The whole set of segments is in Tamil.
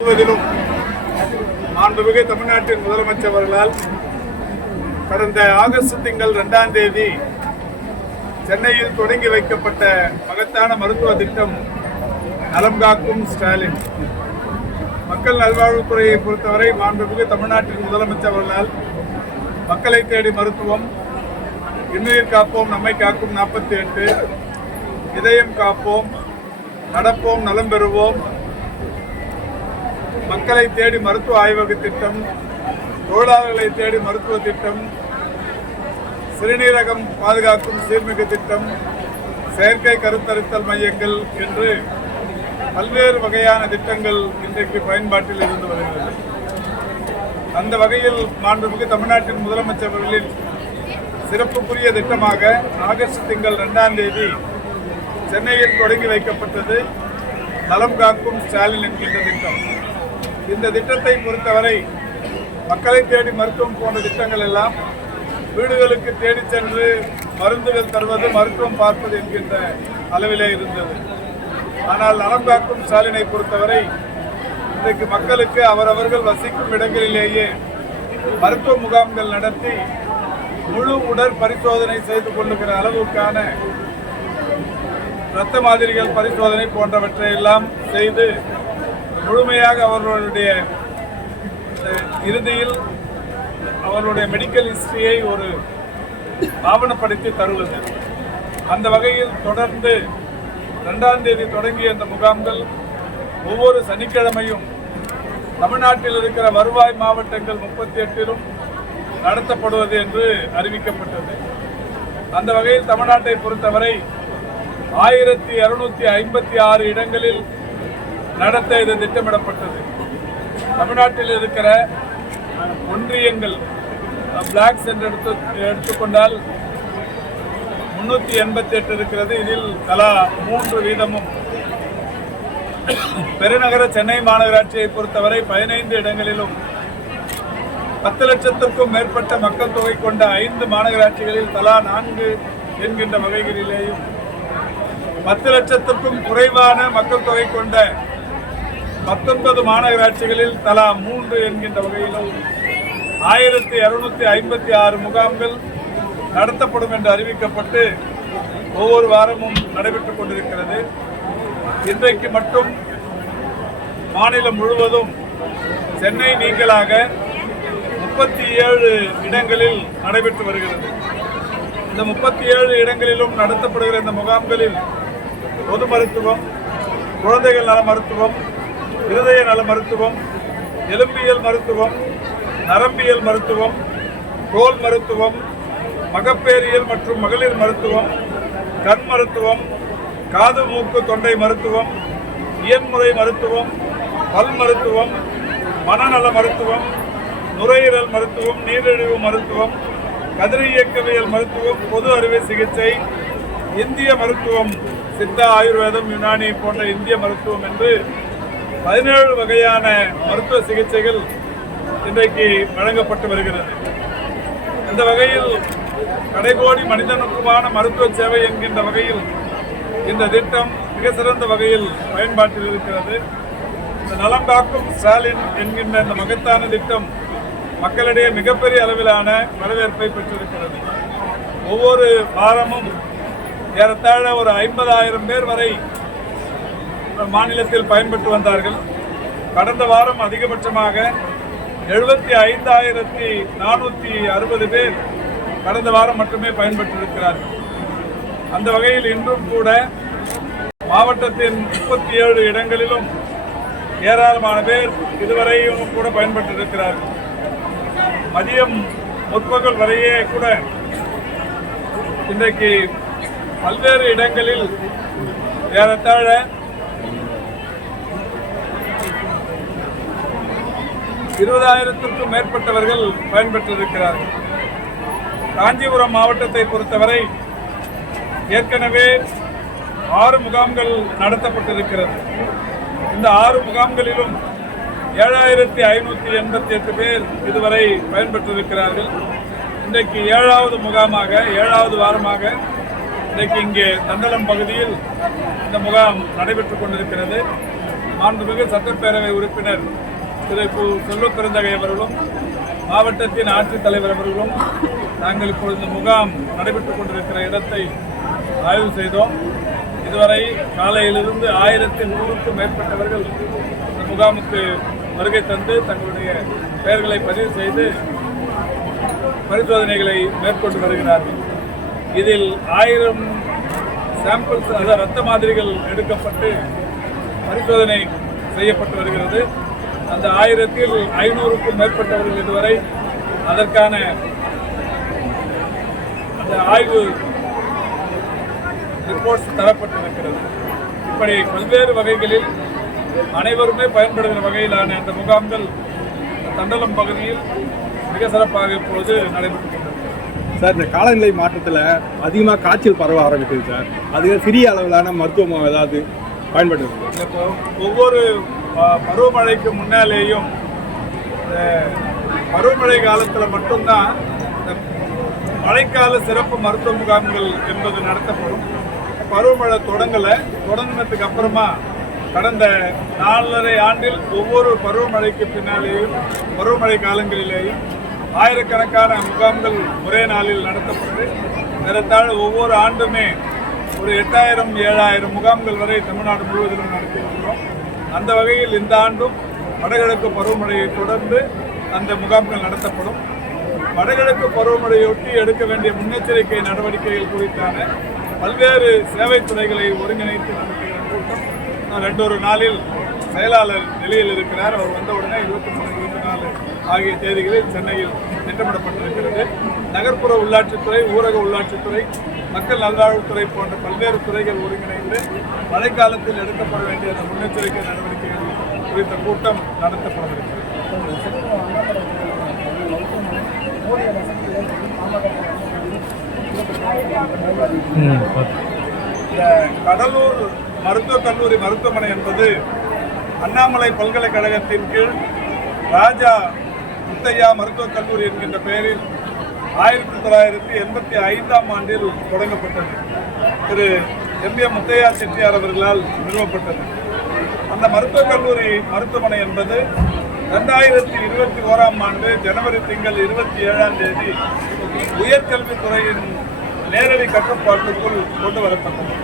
முழுவதிலும் மாண்புமிகு தமிழ்நாட்டின் முதலமைச்சர் அவர்களால் கடந்த ஆகஸ்ட் திங்கள் 2ஆம் தேதி சென்னையில் தொடங்கி வைக்கப்பட்ட மகத்தான மருத்துவ திட்டம் நலம் காக்கும் ஸ்டாலின். மக்கள் நல்வாழ்வுத்துறையை பொறுத்தவரை மாண்புமிகு தமிழ்நாட்டின் முதலமைச்சர் அவர்களால் மக்களை தேடி மருத்துவம், இன்னுயிர் காப்போம் நம்மை காக்கும் 48, இதயம் காப்போம், நடப்போம் நலம் பெறுவோம், மக்களை தேடி மருத்துவ ஆய்வக திட்டம், தொழிலாளர்களை தேடி மருத்துவ திட்டம், சிறுநீரகம் பாதுகாக்கும் சீர்மிகு திட்டம், செயற்கை கருத்தரித்தல் மையங்கள் என்று பல்வேறு வகையான திட்டங்கள் இன்றைக்கு பயன்பாட்டில் இருந்து வருகிறது. அந்த வகையில் மாண்புமிகு தமிழ்நாட்டின் முதலமைச்சர் அவர்களின் சிறப்புக்குரிய திட்டமாக ஆகஸ்ட் திங்கள் 2ஆம் தேதி சென்னையில் தொடங்கி வைக்கப்பட்டது நலம் காக்கும் ஸ்டாலின் என்கின்ற திட்டம். இந்த திட்டத்தை பொறுத்தவரை மக்களை தேடி மருத்துவம் போன்ற திட்டங்கள் எல்லாம் வீடுகளுக்கு தேடி சென்று மருந்துகள் தருவது, மருத்துவம் பார்ப்பது என்கின்ற அளவிலே இருந்தது. ஆனால் நலம் காக்கும் ஸ்டாலினை பொறுத்தவரை இன்றைக்கு மக்களுக்கு அவரவர்கள் வசிக்கும் இடங்களிலேயே மருத்துவ முகாம்கள் நடத்தி முழு உடற் பரிசோதனை செய்து கொள்ளுகிற அளவுக்கான இரத்த மாதிரிகள் பரிசோதனை போன்றவற்றை எல்லாம் செய்து முழுமையாக அவர்களுடைய இறுதியில் அவர்களுடைய மெடிக்கல் ஹிஸ்டரியை ஒரு ஆவணப்படுத்தி தருவது. அந்த வகையில் தொடர்ந்து 2ஆம் தேதி தொடங்கிய இந்த முகாம்கள் ஒவ்வொரு சனிக்கிழமையும் தமிழ்நாட்டில் இருக்கிற வருவாய் மாவட்டங்கள் 38லும் நடத்தப்படுவது என்று அறிவிக்கப்பட்டது. அந்த வகையில் தமிழ்நாட்டை பொறுத்தவரை 1256 இடங்களில் நடத்த இது திட்டமிடப்பட்டது. தமிழ்நாட்டில் இருக்கிற ஒன்றியங்கள் பிளாக்ஸ் என்று எடுத்துக்கொண்டால் 388 இருக்கிறது. இதில் தலா 3 வீதமும், பெருநகர சென்னை மாநகராட்சியை பொறுத்தவரை 15 இடங்களிலும், 10 லட்சத்திற்கும் மேற்பட்ட மக்கள் தொகை கொண்ட 5 மாநகராட்சிகளில் தலா 4 என்கின்ற வகைகளிலேயும், 10 லட்சத்திற்கும் குறைவான மக்கள் தொகை கொண்ட 19 மாநகராட்சிகளில் தலா 3 என்கின்ற வகையிலும் 1256 முகாம்கள் நடத்தப்படும் என்று அறிவிக்கப்பட்டு ஒவ்வொரு வாரமும் நடைபெற்றுக் கொண்டிருக்கிறது. இன்றைக்கு மட்டும் மாநிலம் முழுவதும் சென்னை நீங்களாக 37 இடங்களில் நடைபெற்று வருகிறது. இந்த 37 இடங்களிலும் நடத்தப்படுகிற இந்த முகாம்களில் பொது மருத்துவம், குழந்தைகள் நல மருத்துவம், இருதய நல மருத்துவம், எலும்பியல் மருத்துவம், நரம்பியல் மருத்துவம், தோல் மருத்துவம், மகப்பேறியல் மற்றும் மகளிர் மருத்துவம், கண் மருத்துவம், காது மூக்கு தொண்டை மருத்துவம், இயன்முறை மருத்துவம், பல் மருத்துவம், மனநல மருத்துவம், நுரையீரல் மருத்துவம், நீரிழிவு மருத்துவம், கதிரியக்கவியல் மருத்துவம், பொது அறுவை சிகிச்சை, இந்திய மருத்துவம், சித்தா, ஆயுர்வேதம், யுனானி போன்ற இந்திய மருத்துவம் என்று 17 வகையான மருத்துவ சிகிச்சைகள் இன்றைக்கு வழங்கப்பட்டு வருகிறது. இந்த வகையில் கடைகோடி மனிதனுக்குமான மருத்துவ சேவை என்கின்ற வகையில் இந்த திட்டம் மிக சிறந்த வகையில் பயன்பாட்டில் இருக்கிறது. இந்த நலம் காக்கும் ஸ்டாலின் என்கின்ற இந்த மகத்தான திட்டம் மக்களிடையே மிகப்பெரிய அளவிலான வரவேற்பை பெற்றிருக்கிறது. ஒவ்வொரு வாரமும் ஏறத்தாழ ஒரு 50,000 பேர் வரை மாநிலத்தில் பயன்பெற்று வந்தார்கள். கடந்த வாரம் அதிகபட்சமாக 75,460 பேர் கடந்த வாரம் மட்டுமே பயன்பெற்றிருக்கிறார்கள். அந்த வகையில் இன்றும் கூட மாவட்டத்தின் 37 இடங்களிலும் ஏராளமான பேர் இதுவரையும் கூட பயன்பெற்றிருக்கிறார்கள். மதியம் முற்பகல் வரையே கூட இன்றைக்கு பல்வேறு இடங்களில் ஏறத்தாழ 20,000க்கும் மேற்பட்டவர்கள் பயன்பெற்றிருக்கிறார்கள். காஞ்சிபுரம் மாவட்டத்தை பொறுத்தவரை ஏற்கனவே 6 முகாம்கள் நடத்தப்பட்டிருக்கிறது. இந்த 6 முகாம்களிலும் 7,588 பேர் இதுவரை பயன்பெற்றிருக்கிறார்கள். இன்றைக்கு 7வது முகாமாக, 7வது வாரமாக இன்றைக்கு இங்கே தண்டலம் பகுதியில் இந்த முகாம் நடைபெற்றுக் கொண்டிருக்கிறது. மாண்புமிகு சட்டப்பேரவை உறுப்பினர் திரு செல்வ பெருந்தகை அவர்களும் மாவட்டத்தின் ஆட்சித்தலைவர் அவர்களும் நாங்கள் இப்பொழுது முகாம் நடைபெற்றுக் கொண்டிருக்கிற இடத்தை ஆய்வு செய்தோம். இதுவரை காலையிலிருந்து 1100க்கும் மேற்பட்டவர்கள் இந்த முகாமுக்கு வருகை தந்து தங்களுடைய பெயர்களை பதிவு செய்து பரிசோதனைகளை மேற்கொண்டு வருகிறார்கள். இதில் 1000 சாம்பிள்ஸ், அதாவது இரத்த மாதிரிகள் எடுக்கப்பட்டு பரிசோதனை செய்யப்பட்டு வருகிறது. அந்த 1500க்கும் மேற்பட்டவர்கள் இதுவரை அதற்கான அந்த ஆய்வு ரிப்போர்ட்ஸ் தரப்பட்டிருக்கிறது. இப்படி பல்வேறு வகைகளில் அனைவருமே பயன்படுகிற வகையிலான இந்த முகாம்கள் தண்டலம் பகுதியில் மிக சிறப்பாக இப்பொழுது நடைபெற்றுக் கொண்டிருக்கிறது. சார், இந்த காலநிலை மாற்றத்தில் அதிகமாக காய்ச்சல் பரவ ஆரம்பிக்குது சார். அது சிறிய அளவிலான மருத்துவம் ஏதாவது பயன்படுது? இப்போ ஒவ்வொரு பருவமழைக்கு முன்னாலேயும் பருவமழை காலத்தில் மட்டும்தான் இந்த மழைக்கால சிறப்பு மருத்துவ முகாம்கள் என்பது நடத்தப்படும். பருவமழை தொடங்கினதுக்கு அப்புறமா கடந்த 4.5 ஆண்டில் ஒவ்வொரு பருவமழைக்கு பின்னாலேயும் பருவமழை காலங்களிலேயும் ஆயிரக்கணக்கான முகாம்கள் ஒரே நாளில் நடத்தப்பட்டு ஏறத்தாழ ஒவ்வொரு ஆண்டுமே ஒரு 8000-7000 முகாம்கள் வரை தமிழ்நாடு முழுவதிலும் நடத்தி வருகிறோம். அந்த வகையில் இந்த ஆண்டும் வடகிழக்கு பருவமழையை தொடர்ந்து அந்த முகாம்கள் நடத்தப்படும். வடகிழக்கு பருவமழையொட்டி எடுக்க வேண்டிய முன்னெச்சரிக்கை நடவடிக்கைகள் குறித்தான பல்வேறு சேவை துறைகளை ஒருங்கிணைத்து நடத்துகிற கூட்டம் 2 நாளில் செயலாளர் நிலையில் இருக்கிறார். அவர் வந்தவுடனே 23, 24 ஆகிய தேதிகளில் சென்னையில் திட்டமிடப்பட்டிருக்கிறது. நகர்ப்புற உள்ளாட்சித்துறை, ஊரக உள்ளாட்சித்துறை, மக்கள் நல்வாழ்வுத்துறை போன்ற பல்வேறு துறைகள் ஒருங்கிணைந்து மழைக்காலத்தில் எடுக்கப்பட வேண்டிய அந்த முன்னெச்சரிக்கை நடவடிக்கைகள் குறித்த கூட்டம் நடத்தப்படவிருக்கிறது. இந்த கடலூர் மருத்துவக் கல்லூரி மருத்துவமனை என்பது அண்ணாமலை பல்கலைக்கழகத்தின் கீழ் ராஜா முத்தையா மருத்துவக் கல்லூரி என்கின்ற பெயரில் 1985ஆம் ஆண்டில் தொடங்கப்பட்டது. திரு M.A. முத்தையா செட்டியார் அவர்களால் நிறுவப்பட்டது. அந்த மருத்துவக் கல்லூரி மருத்துவமனை என்பது 2021ஆம் ஆண்டு ஜனவரி திங்கள் 27ஆம் தேதி உயர்கல்வித்துறையின் நேரடி கட்டுப்பாட்டுக்குள் கொண்டு வரப்பட்டது.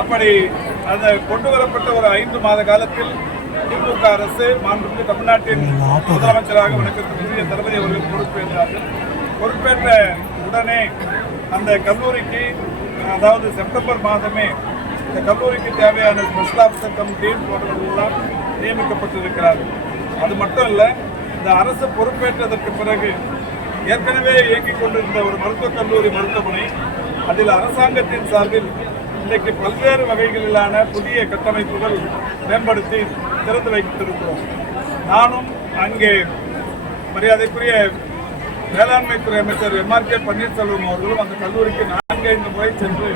அப்படி அந்த கொண்டு வரப்பட்ட ஒரு 5 மாத காலத்தில் திமுக அரசு மாண்புமிகு தமிழ்நாட்டின் முதலமைச்சராக வணக்கத்திற்குரிய தளபதி அவர்கள் பொறுப்பேற்றார்கள். பொறுப்பேற்ற உடனே அந்த கல்லூரிக்கு, அதாவது செப்டம்பர் மாதமே இந்த கல்லூரிக்கு தேவையான ஸ்பெஷல் ஆஃபீஸர் கம் டீன் போன்றவர்களெல்லாம் நியமிக்கப்பட்டிருக்கிறார்கள். அது மட்டும் இல்லை, இந்த அரசு பொறுப்பேற்றதற்கு பிறகு ஏற்கனவே இயங்கிக் கொண்டிருந்த ஒரு மருத்துவக் கல்லூரி மருத்துவமனை, அதில் அரசாங்கத்தின் சார்பில் இன்றைக்கு பல்வேறு வகைகளிலான புதிய கட்டமைப்புகள் மேம்படுத்தி திறந்து வைத்திருக்கிறோம். நானும் அங்கே மரியாதைக்குரிய வேளாண்மைத்துறை அமைச்சர் M.R.K. பன்னீர்செல்வம் அவர்களும் அந்த கல்லூரிக்கு 4-5 முறை சென்று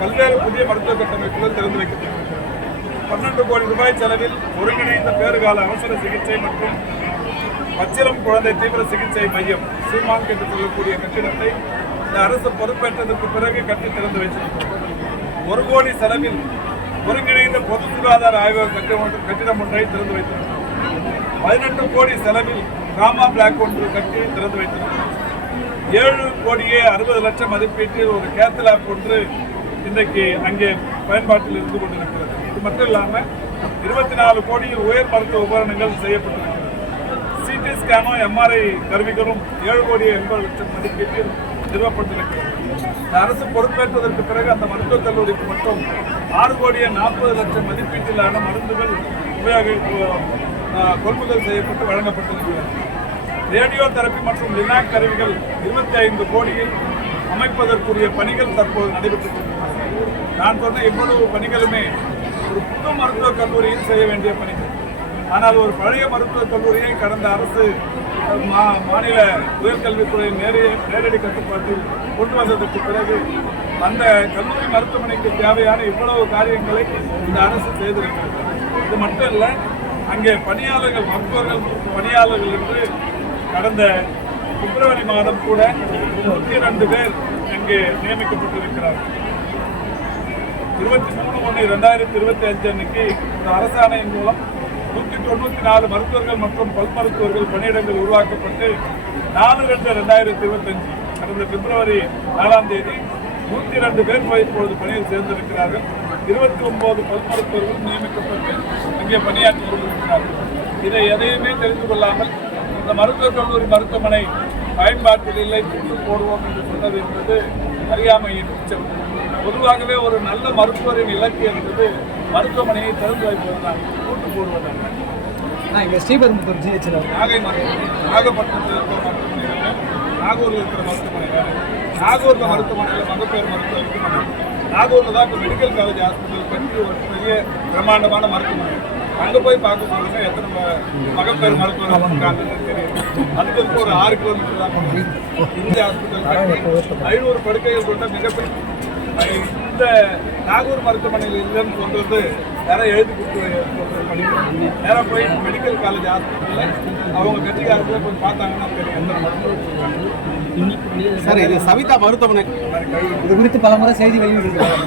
பல்வேறு புதிய மருத்துவ கட்டமைப்புகள் திறந்து வைக்கப்பட்டிருக்கிறது. 12 கோடி ரூபாய் செலவில் ஒருங்கிணைந்த பேறுகால அவசர சிகிச்சை மற்றும் பச்சிளம் குழந்தை தீவிர சிகிச்சை மையம் சீமான் என்று சொல்லக்கூடிய கட்டிடத்தை இந்த அரசு பொறுப்பேற்றதற்கு பிறகு கட்டி திறந்து வைத்திருக்கிறோம். 1 கோடி செலவில் ஒருங்கிணைந்த பொது சுகாதார ஆய்வக கட்டிடம் ஒன்றை திறந்து வைத்திருக்கிறோம். 18 கோடி செலவில் ராமா பிளாக் ஒன்று கட்டி திறந்து வைத்திருக்கிறோம். 7 கோடியே 60 லட்சம் மதிப்பீட்டில் ஒரு கேத் லேப் ஒன்று இன்றைக்கு அங்கே பயன்பாட்டில் இருந்து கொண்டிருக்கிறது. இது மட்டும் இல்லாமல் 24 கோடியில் உயர் மருத்துவ உபகரணங்கள் செய்யப்பட்டிருக்கிறது. சிடி ஸ்கேனும் MRI கருவிகளும் 7 கோடியே 80 லட்சம் மதிப்பீட்டில் நிறுவப்பட்டிருக்கிறது. இந்த அரசு பொறுப்பேற்றதற்கு பிறகு அந்த மருத்துவக் கல்லூரிக்கு மட்டும் 6 கோடியே 40 லட்சம் மதிப்பீட்டிலான மருந்துகள் கொள்முதல் செய்யப்பட்டு வழங்கப்பட்டிருக்கிறது. ரேடியோ தெரப்பி மற்றும் லினாக் கருவிகள் 25 கோடியில் அமைப்பதற்குரிய பணிகள் தற்போது நடைபெற்றுக் கொண்டிருக்கிறது. நான் சொன்ன இவ்வளவு பணிகளுமே ஒரு புது மருத்துவக் கல்லூரியில் செய்ய வேண்டிய பணிகள். ஆனால் ஒரு பழைய மருத்துவக் கல்லூரியை கடந்த அரசு மாநில உயர்கல்வித்துறையின் நேரடி கட்டுப்பாட்டில் கொண்டு வந்ததற்கு பிறகு அந்த கல்லூரி மருத்துவமனைக்கு தேவையான இவ்வளவு காரியங்களை இந்த அரசு செய்திருக்கிறது. இது மட்டும் இல்லை, அங்கே பணியாளர்கள், மருத்துவர்கள் பணியாளர்கள் என்று கடந்த பிப்ரவரி மாதம் கூட 102 பேர் அங்கே நியமிக்கப்பட்டிருக்கிறார்கள். 23/1/2025 அன்னைக்கு இந்த அரசாணையின் மூலம் 194 மருத்துவர்கள் மற்றும் பல் மருத்துவர்கள் பணியிடங்கள் உருவாக்கப்பட்டு 4/2/2025 கடந்த பிப்ரவரி 4ஆம் தேதி 102 பேர் இப்பொழுது பணியில் சேர்ந்திருக்கிறார்கள். 29 பல் மருத்துவர்கள் நியமிக்கப்பட்டு அங்கே பணியாற்றிக் கொண்டிருக்கிறார்கள். இதை எதையுமே தெரிந்து கொள்ளாமல் இந்த மருத்துவக் கல்லூரி மருத்துவமனை பயன்பாட்டில் இல்லை, கூட்டு போடுவோம் என்று சொன்னது என்பது அறியாமையின் உச்சம். பொதுவாகவே ஒரு நல்ல மருத்துவரின் இலக்கு என்பது மருத்துவமனையை திறந்து வைப்பதுதான், கூட்டு போடுவதல்ல. இங்கே ஸ்ரீபெரும்புத்தூர் ஜிஹெச்சில் நாகப்பட்டினத்தில் இருக்கிற மருத்துவமனைகள், நாகூரில் இருக்கிற மருத்துவமனைகள், நாகூரில் மருத்துவமனையில் மகப்பேறு மருத்துவம் இருக்க மாட்டாங்க. நாகூரில் தான் இப்போ மெடிக்கல் காலேஜ் ஹாஸ்பிட்டல் பற்றி ஒரு பெரிய பிரம்மாண்டமான மருத்துவமனை. அங்கே போய் பார்க்க சொல்லுங்க எத்தனை மகப்பேறு மருத்துவர்கள் இருக்காங்கன்னு தெரியும். அதுக்கு இருக்க ஒரு 6 கிலோமீட்டர் தான் போகணும். இந்திய ஹாஸ்பிட்டல் 500 படுக்கைகள் கொண்ட மிகப்பெரிய இந்த நாகூர் மருத்துவமனையில் இல்லைன்னு கொண்டு வந்து யாராவது எழுதி கொடுத்து படிக்கணும். நேராக போய் மெடிக்கல் காலேஜ் ஹாஸ்பிட்டலில் அவங்க கட்சிக்காரத்தில் போய் பார்த்தாங்கன்னா தெரியும் எந்த மருத்துவம். சார், இது சவிதா மருத்துவமனை இது குறித்து பல முறை செய்தி வெளியிட்டிருக்காங்க.